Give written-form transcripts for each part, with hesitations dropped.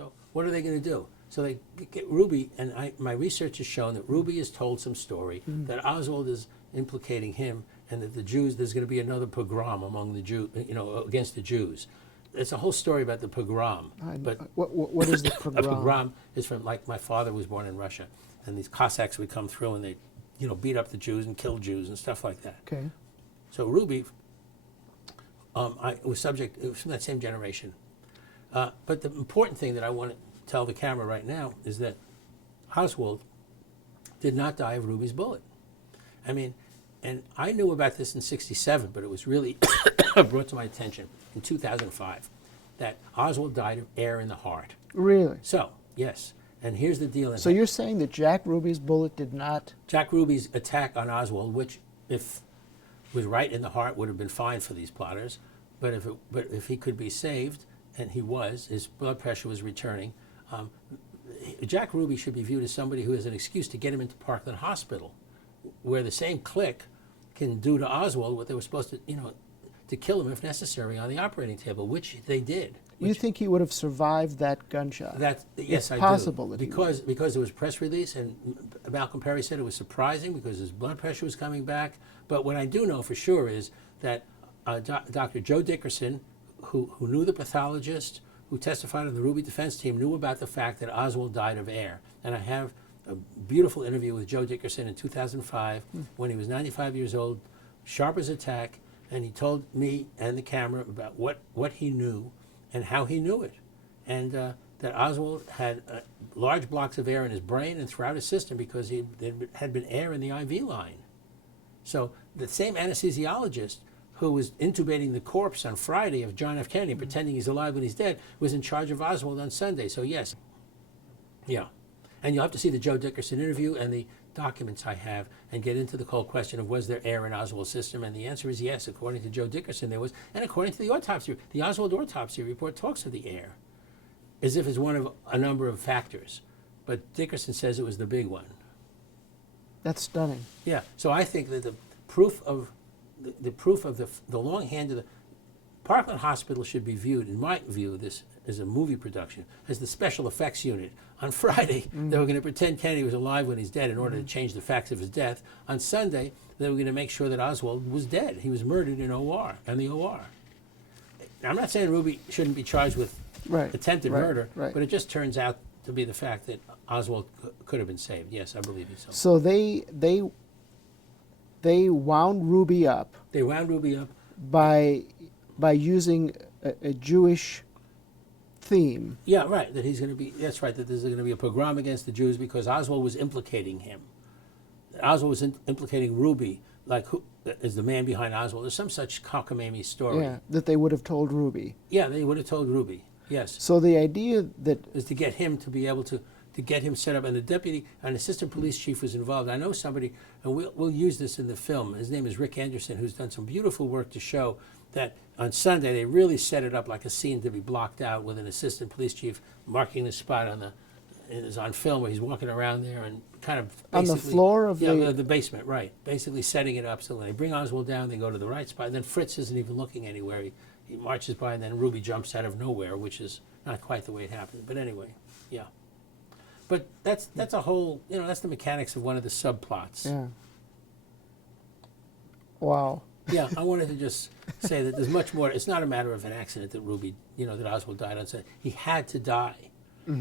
So what are they going to do? So they get Ruby, and my research has shown that Ruby has told some story that Oswald is implicating him, and that the Jews, there's going to be another pogrom among the Jews, against the Jews. It's a whole story about the pogrom. But what is the a pogrom? pogrom is from, like, my father was born in Russia, and these Cossacks would come through and they, beat up the Jews and kill Jews and stuff like that. Okay. So Ruby, it was from that same generation. But the important thing that I want to tell the camera right now is that Oswald did not die of Ruby's bullet. I mean, and I knew about this in '67, but it was really brought to my attention in 2005 that Oswald died of air in the heart. Really? So, yes. And here's the deal. So you're saying that Jack Ruby's bullet did not... Jack Ruby's attack on Oswald, which, if was right in the heart, would have been fine for these plotters, but if he could be saved, and he was, his blood pressure was returning, Jack Ruby should be viewed as somebody who has an excuse to get him into Parkland Hospital, where the same clique can do to Oswald what they were supposed to, to kill him if necessary on the operating table, which they did. You think he would have survived that gunshot? Yes, I do. Possible that because there was a press release, and Malcolm Perry said it was surprising because his blood pressure was coming back. But what I do know for sure is that Dr. Joe Dickerson, who knew the pathologist, who testified on the Ruby defense team, knew about the fact that Oswald died of air. And I have a beautiful interview with Joe Dickerson in 2005 when he was 95 years old, sharp as a tack, and he told me and the camera about what he knew and how he knew it. And that Oswald had large blocks of air in his brain and throughout his system because there had been air in the IV line. So the same anesthesiologist who was intubating the corpse on Friday of John F. Kennedy, pretending he's alive when he's dead, was in charge of Oswald on Sunday. So yes, yeah. And you'll have to see the Joe Dickerson interview and the documents I have and get into the whole question of was there air in Oswald's system, and the answer is yes, according to Joe Dickerson there was, and according to the autopsy, the Oswald autopsy report talks of the air as if it's one of a number of factors, but Dickerson says it was the big one. That's stunning. Yeah, so I think that the proof of the long hand of the Parkland Hospital should be viewed, in my view, this as a movie production, as the special effects unit. On Friday, they were going to pretend Kennedy was alive when he's dead in order to change the facts of his death. On Sunday, they were going to make sure that Oswald was dead. He was murdered in the OR. Now, I'm not saying Ruby shouldn't be charged with attempted murder, but it just turns out to be the fact that Oswald could have been saved. Yes, I believe so. So they wound Ruby up. They wound Ruby up by using a Jewish theme. Yeah, right. That he's going to be. That's right. That there's going to be a pogrom against the Jews because Oswald was implicating him. Oswald was implicating Ruby, like who is the man behind Oswald. There's some such cockamamie story. Yeah, that they would have told Ruby. Yeah, they would have told Ruby. Yes. So the idea that is to get him to be able to get him set up, and the deputy, an assistant police chief was involved. I know somebody, and we'll use this in the film. His name is Rick Anderson, who's done some beautiful work to show that on Sunday they really set it up like a scene to be blocked out with an assistant police chief marking the spot it is on film where he's walking around there and kind of on the floor of the basement, right? Basically setting it up so when they bring Oswald down, they go to the right spot. And then Fritz isn't even looking anywhere. He marches by, and then Ruby jumps out of nowhere, which is not quite the way it happened. But anyway, yeah. But that's a whole, that's the mechanics of one of the subplots. Yeah. Wow. Yeah, I wanted to just say that there's much more. It's not a matter of an accident that Ruby, that Oswald died on Sunday. He had to die.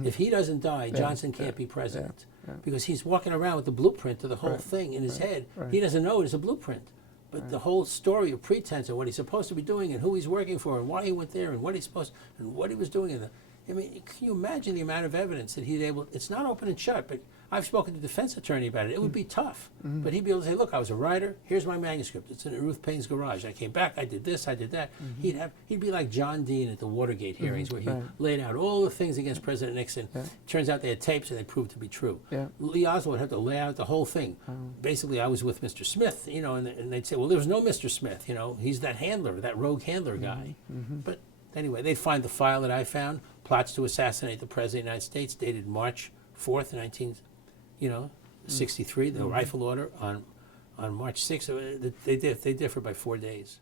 If he doesn't die, Johnson can't be president because he's walking around with the blueprint of the whole thing in his head. He doesn't know it is a blueprint. But the whole story of pretense of what he's supposed to be doing and who he's working for and why he went there and what he was doing I mean, can you imagine the amount of evidence that he'd able? It's not open and shut, but I've spoken to the defense attorney about it. It would be tough, but he'd be able to say, "Look, I was a writer. Here's my manuscript. It's in Ruth Payne's garage. I came back. I did this. I did that." He'd be like John Dean at the Watergate hearings, where he laid out all the things against President Nixon. Turns out they had tapes, and they proved to be true. Lee Oswald had to lay out the whole thing. Basically, I was with Mr. Smith, and they'd say, "Well, there was no Mr. Smith. He's that handler, that rogue handler guy." But anyway, they'd find the file that I found. Plots to assassinate the President of the United States, dated March 4th, 1963. The rifle order on March 6th. They differ by 4 days.